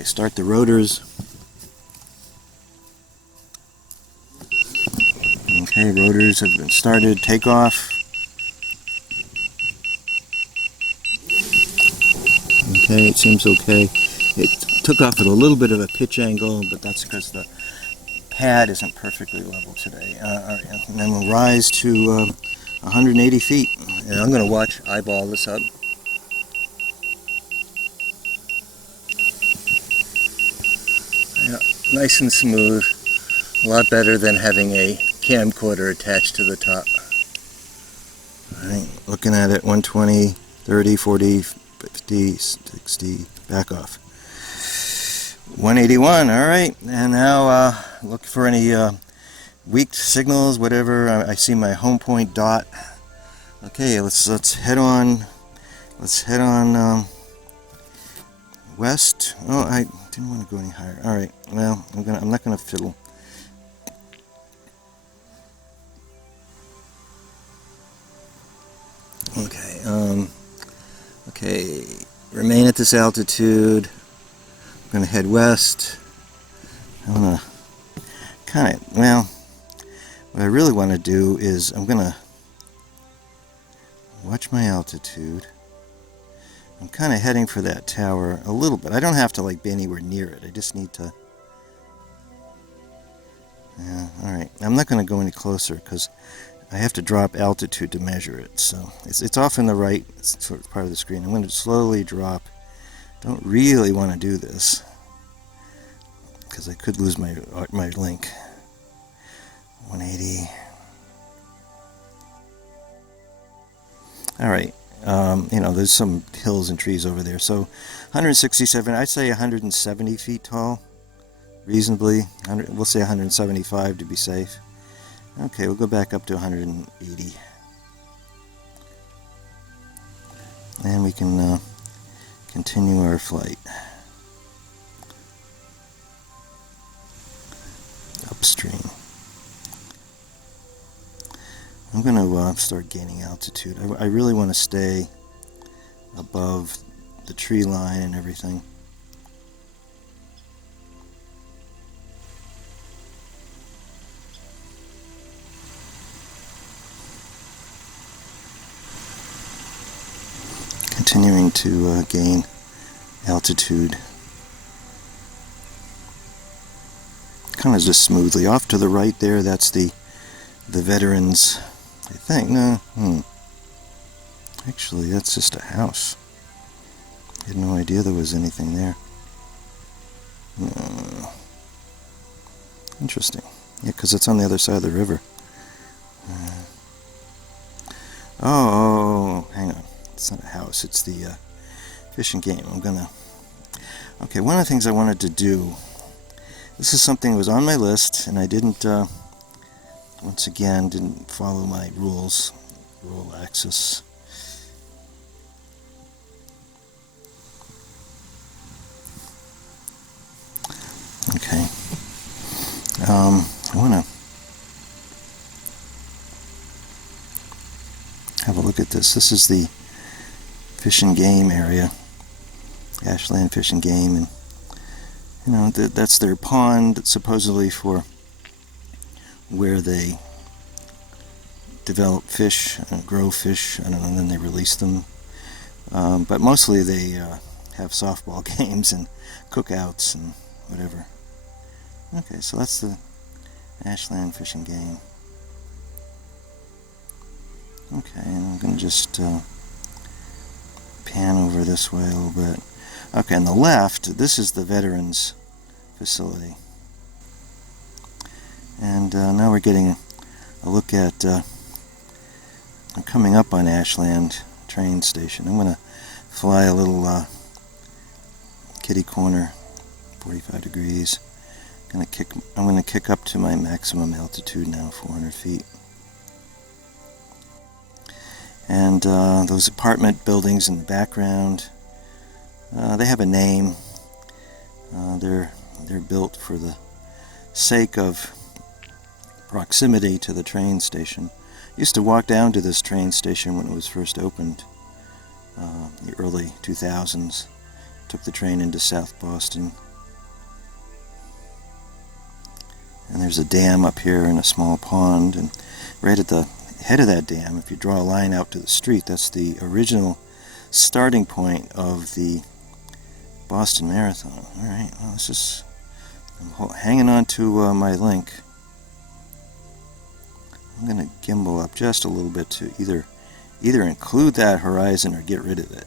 Okay, start the rotors. Okay, rotors have been started. Takeoff. Okay, it seems okay. It took off at a little bit of a pitch angle, but that's because the pad isn't perfectly level today. And then we'll rise to 180 feet. And I'm going to eyeball this up. Yeah, nice and smooth. A lot better than having a camcorder attached to the top. All right, looking at it, 120, 30, 40, 50, 60, back off. 181, all right. And now look for any weak signals, whatever. I see my home point dot. Okay, let's head on. Let's head on west. Oh, I didn't want to go any higher. All right. Well, I'm not gonna fiddle. Okay. Okay. Remain at this altitude. I'm gonna head west. I wanna kind of, well, what I really want to do is I'm gonna watch my altitude. I'm kind of heading for that tower a little bit. I don't have to like be anywhere near it. I just need to. Yeah. All right. I'm not going to go any closer because I have to drop altitude to measure it. So it's off in the right. It's sort of part of the screen. I'm going to slowly drop. Don't really want to do this because I could lose my link. 180. All right. There's some hills and trees over there. So 167, I'd say 170 feet tall, reasonably. We'll say 175 to be safe. Okay, we'll go back up to 180. And we can continue our flight. Upstream. I'm going to start gaining altitude. I really want to stay above the tree line and everything. Continuing to gain altitude. Kind of just smoothly. Off to the right there, that's the veterans, I think. No, Actually, that's just a house. I had no idea there was anything there. Interesting. Yeah, because it's on the other side of the river. Hang on. It's not a house. It's the Fish and Game. Okay, one of the things I wanted to do, this is something that was on my list, and I didn't, once again, didn't follow my rules. Rule axis. Okay. I want to have a look at this. This is the Fish and Game area, Ashland Fish and Game, and that's their pond, supposedly for where they develop fish and grow fish. I don't know, and then they release them. But mostly they have softball games and cookouts and whatever. Okay, so that's the Ashland Fish and Game. Okay, and I'm going to just pan over this way a little bit. Okay, on the left, this is the Veterans Facility. And now we're getting a look at, I'm coming up on Ashland Train Station. I'm going to fly a little kitty corner, 45 degrees. I'm going to kick up to my maximum altitude now, 400 feet. And those apartment buildings in the background, they have a name. They're built for the sake of proximity to the train station. I used to walk down to this train station when it was first opened, the early 2000s. Took the train into South Boston. And there's a dam up here and a small pond, and right at the head of that dam, if you draw a line out to the street, that's the original starting point of the Boston Marathon. Alright, well, I'm hanging on to my link. I'm going to gimbal up just a little bit to either include that horizon or get rid of it.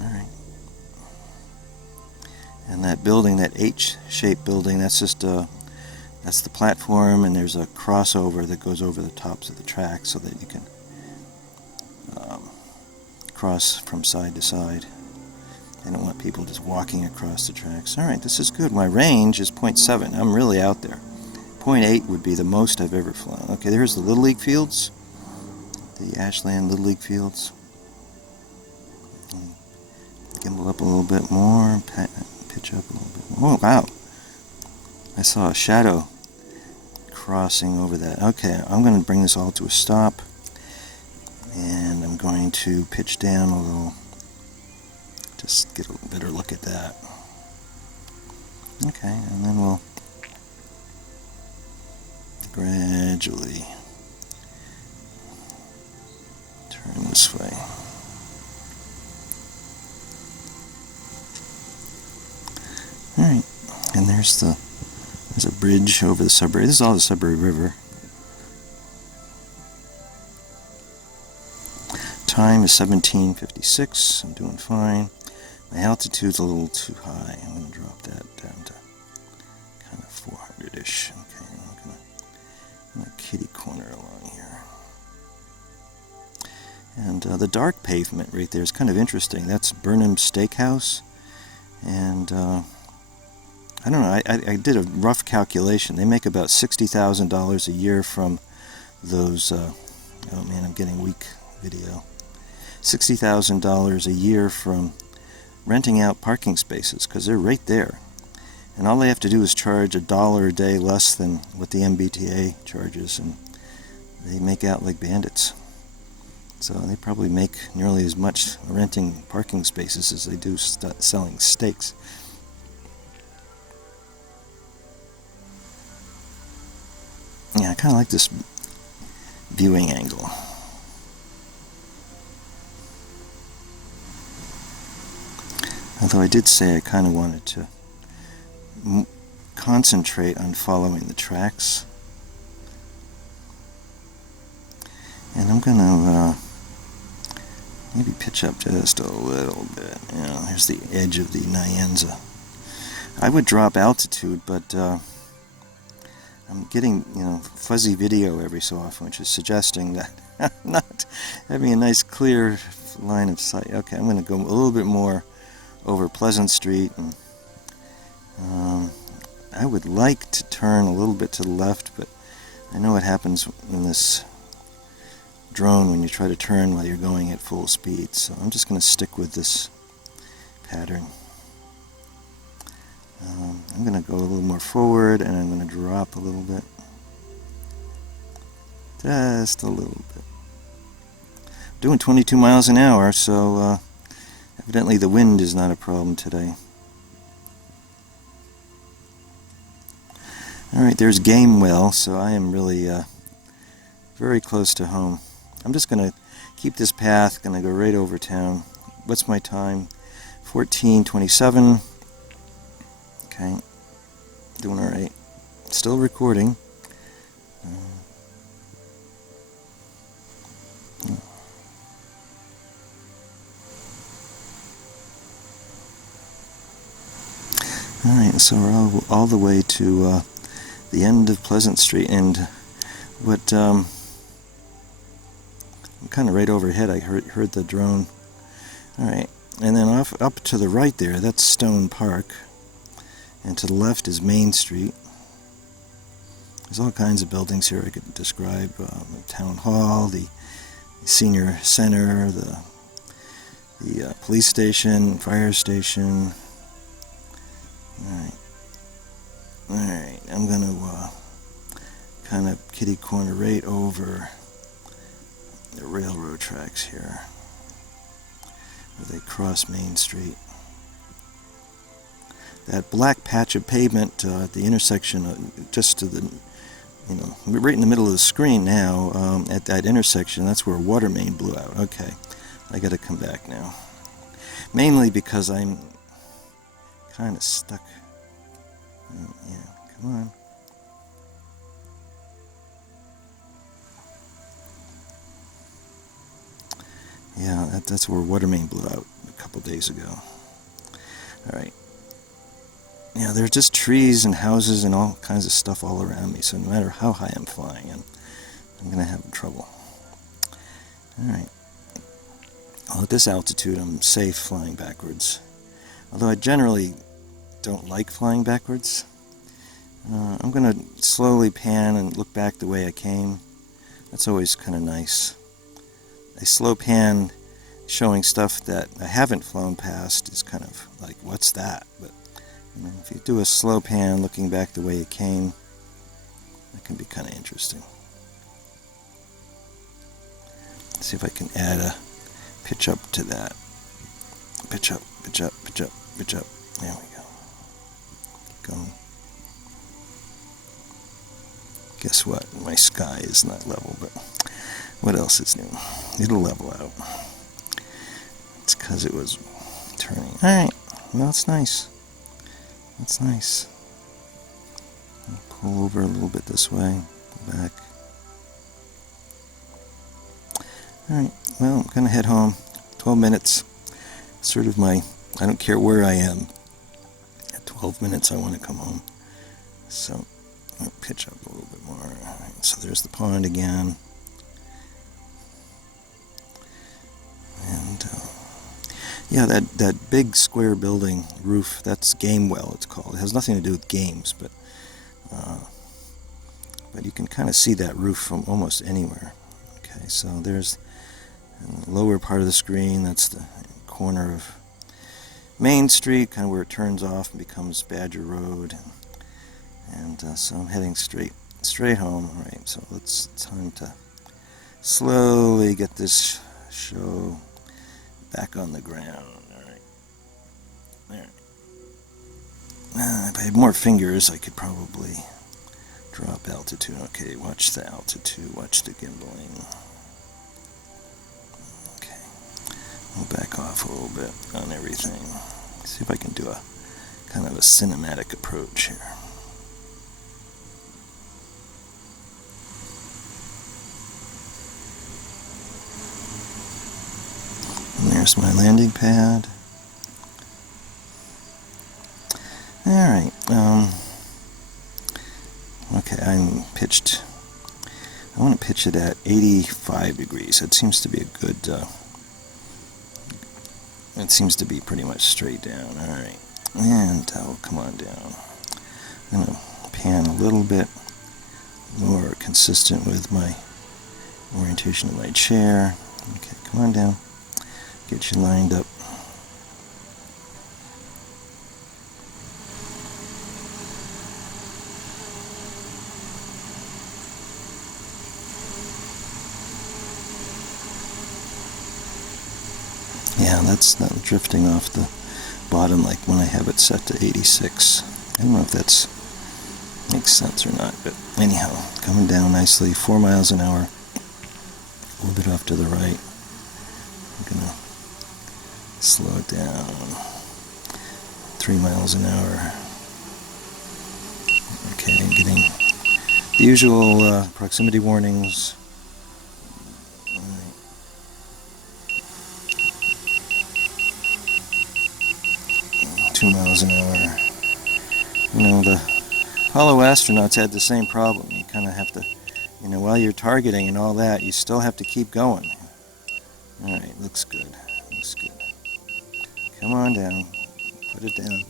Alright. And that building, that H-shaped building, that's the platform, and there's a crossover that goes over the tops of the tracks so that you can cross from side to side. I don't want people just walking across the tracks. Alright, this is good. My range is 0.7. I'm really out there. 0.8 would be the most I've ever flown. Okay, there's the Little League fields. The Ashland Little League fields. Gimbal up a little bit more. Pitch up a little bit more. Oh, wow. I saw a shadow crossing over that. Okay, I'm going to bring this all to a stop. And I'm going to pitch down a little. Just get a better look at that. Okay, and then we'll gradually turn this way. Alright, and there's a bridge over the Sudbury. This is all the Sudbury River. Time is 17:56. I'm doing fine. My altitude's a little too high. I'm going to drop that down to kind of 400-ish. Okay, I'm going to kitty corner along here. And the dark pavement right there is kind of interesting. That's Burnham Steakhouse. And I don't know, I did a rough calculation. They make about $60,000 a year from those, oh man, I'm getting weak video. $60,000 a year from renting out parking spaces, because they're right there. And all they have to do is charge $1 a day less than what the MBTA charges, and they make out like bandits. So they probably make nearly as much renting parking spaces as they do selling steaks. Yeah, I kind of like this viewing angle. Although I did say I kind of wanted to concentrate on following the tracks. And I'm going to maybe pitch up just a little bit. You know, here's the edge of the Nyanza. I would drop altitude, but I'm getting, fuzzy video every so often, which is suggesting that I'm not having a nice clear line of sight. Okay, I'm going to go a little bit more over Pleasant Street, and I would like to turn a little bit to the left, but I know what happens in this drone when you try to turn while you're going at full speed, so I'm just going to stick with this pattern. I'm going to go a little more forward, and I'm going to drop a little bit. Just a little bit. I'm doing 22 miles an hour, so evidently the wind is not a problem today. Alright, there's Gamewell, so I am really very close to home. I'm just going to keep this path, going to go right over town. What's my time? 14:27. Okay, doing alright. Still recording. Alright, so we're all the way to the end of Pleasant Street, and what I'm kind of right overhead. I heard the drone. Alright, and then up to the right there, that's Stone Park, and to the left is Main Street. There's all kinds of buildings here I could describe. The Town Hall, the Senior Center, the police station, fire station. Alright, I'm going to kind of kitty corner right over the railroad tracks here, where they cross Main Street. that black patch of pavement at the intersection, just to the, right in the middle of the screen now, at that intersection, that's where a water main blew out. Okay, I gotta come back now. Mainly because I'm kind of stuck. Yeah, come on. Yeah, that's where water main blew out a couple days ago. Alright. Yeah, there are just trees and houses and all kinds of stuff all around me, so no matter how high I'm flying, I'm going to have trouble. Alright. Well, at this altitude, I'm safe flying backwards. Although I generally don't like flying backwards. I'm going to slowly pan and look back the way I came. That's always kind of nice. A slow pan showing stuff that I haven't flown past is kind of like, what's that? But if you do a slow pan looking back the way it came, that can be kind of interesting. Let's see if I can add a pitch up to that. Pitch up, pitch up, pitch up, pitch up. There we go. Go. Guess what? My sky is not level, but what else is new? It'll level out. It's because it was turning. Alright, well, it's nice. That's nice. I'll pull over a little bit this way, go back. Alright, well, I'm going to head home. 12 minutes. Sort of I don't care where I am. At 12 minutes, I want to come home. So, I'll pitch up a little bit more. Alright, so there's the pond again. And, yeah, that big square building roof, that's Gamewell, it's called. It has nothing to do with games, but you can kind of see that roof from almost anywhere. Okay, so there's in the lower part of the screen, that's the corner of Main Street, kind of where it turns off and becomes Badger Road. And so I'm heading straight home. All right, so it's time to slowly get this show back on the ground. All right, there. If I had more fingers, I could probably drop altitude. Okay, watch the altitude, watch the gimbaling. Okay, I'll back off a little bit on everything. See if I can do a kind of a cinematic approach here. And there's my landing pad. Alright, okay, I'm pitched. I want to pitch it at 85 degrees. That seems to be a good, it seems to be pretty much straight down. Alright, and I'll come on down. I'm going to pan a little bit more consistent with my orientation of my chair. Okay, come on down. Get you lined up. Yeah, that's not drifting off the bottom like when I have it set to 86. I don't know if that's makes sense or not, but anyhow, coming down nicely, 4 miles an hour, a little bit off to the right. I'm gonna slow it down, 3 miles an hour. Okay, I'm getting the usual proximity warnings. 2 miles an hour. You know, the Hollow astronauts had the same problem. You kind of have to, while you're targeting and all that, you still have to keep going. Alright, looks good. Looks good. Come on down. Put it down.